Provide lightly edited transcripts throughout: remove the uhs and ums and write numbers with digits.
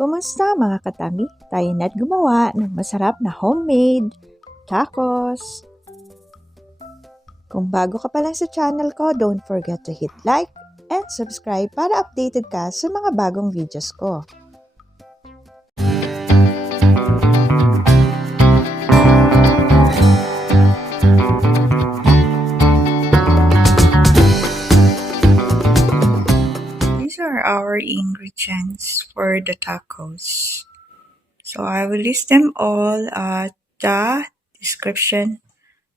Kumusta mga katami? Tayo na't gumawa ng masarap na homemade tacos. Kung bago ka pa lang sa channel ko, don't forget to hit like and subscribe para updated ka sa mga bagong videos ko. These are our ingredients for the tacos. So I will list them all at the description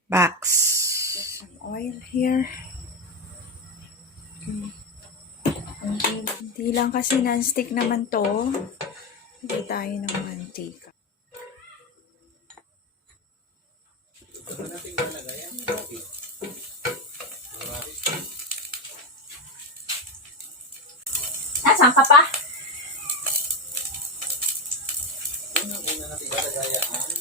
box. Some oil here. Hindi lang kasi non-stick naman to. Hindi tayo ng mantika. Nasaan ka pa? Una natin lalagayaan.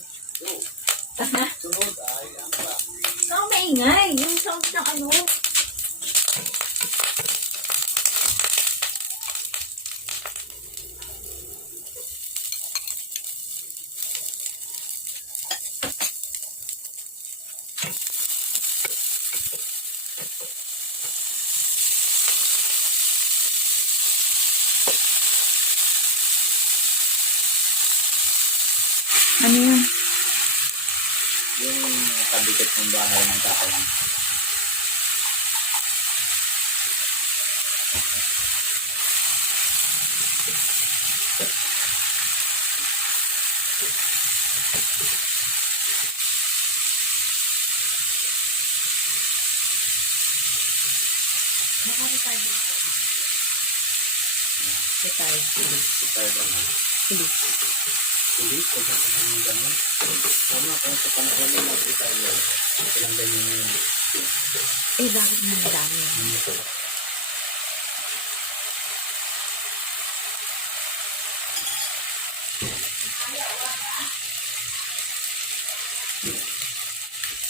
Sunod ay ang pa. So, maingay. Yung sound ng ano. Ano yun? Yung kabikit ng bahay ng kakalang. Retire ba na? Ulit, kung sa panahon ng gano'n. Tama, kung sa panahon ng mag-retire, ilang ganyan yun. Eh, bakit na dami?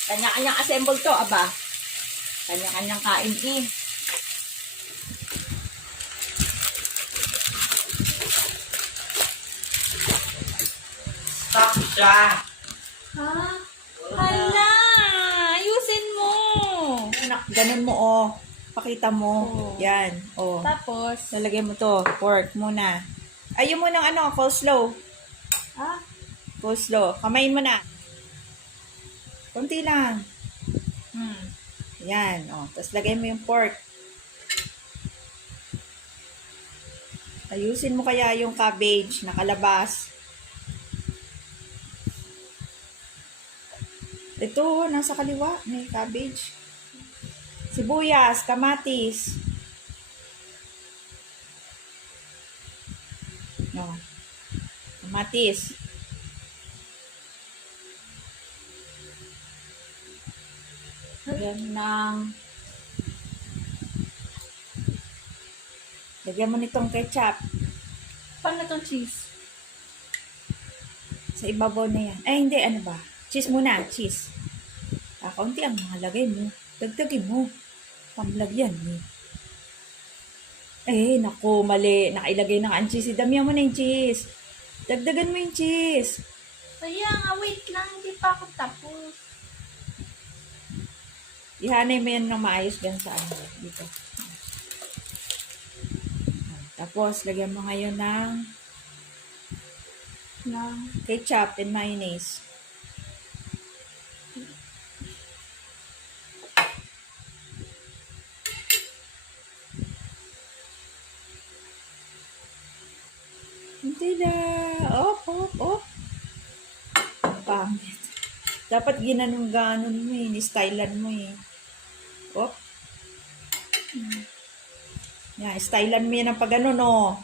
Kanya-kanyang assemble to, aba. Kanya-kanyang kain eh. Stop siya! Ha? Hala! Ayusin mo! Anak, ganun mo oh. Pakita mo. Oh. Yan. Oh. Tapos, Lalagyan mo to. Pork muna. Ayun mo ng ano, coleslaw. ah, Coleslaw. Kamayin mo na. Kunti lang. Yan. Oh. Tapos lagay mo yung pork. Ayusin mo kaya yung cabbage na kalabas. Ito, nasa kaliwa. May cabbage. Sibuyas, kamatis. No. Kamatis. Lagyan mo nitong ketchup. paano itong cheese? Sa ibabaw na yan. Ay, hindi. Ano ba? Cheese muna. Cheese. Kaunti ang mahalagay mo. Dagdagin mo. Pamlagyan mo. Eh, naku, mali. Nakailagay na ang cheese. Damihan mo na yung cheese. Dagdagan mo yung cheese. Kaya nga, wait lang. Hindi pa ako tapos. Ihanay mo yan ng maayos dyan sa ano. Dito. Tapos, lagyan mo ngayon ng ketchup and mayonnaise. Hindi na. Op. Pangit. Dapat ginanong-ganon mo eh. Stylan mo eh. Op. Yan, stylan mo yan ang pag ano, no.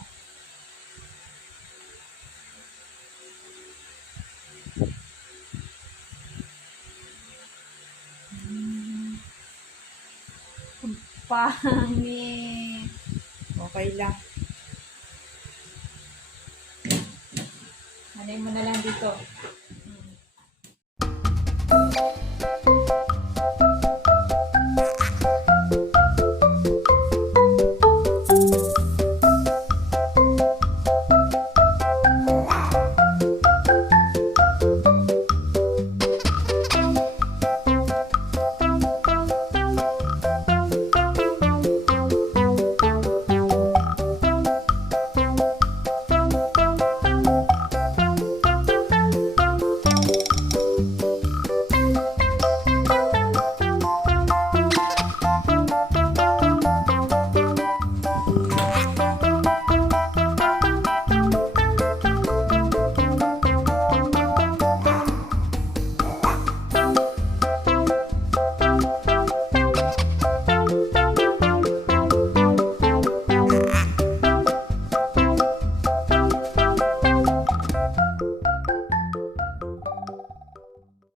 Pangit. Okay lang. Hanay mo na lang dito.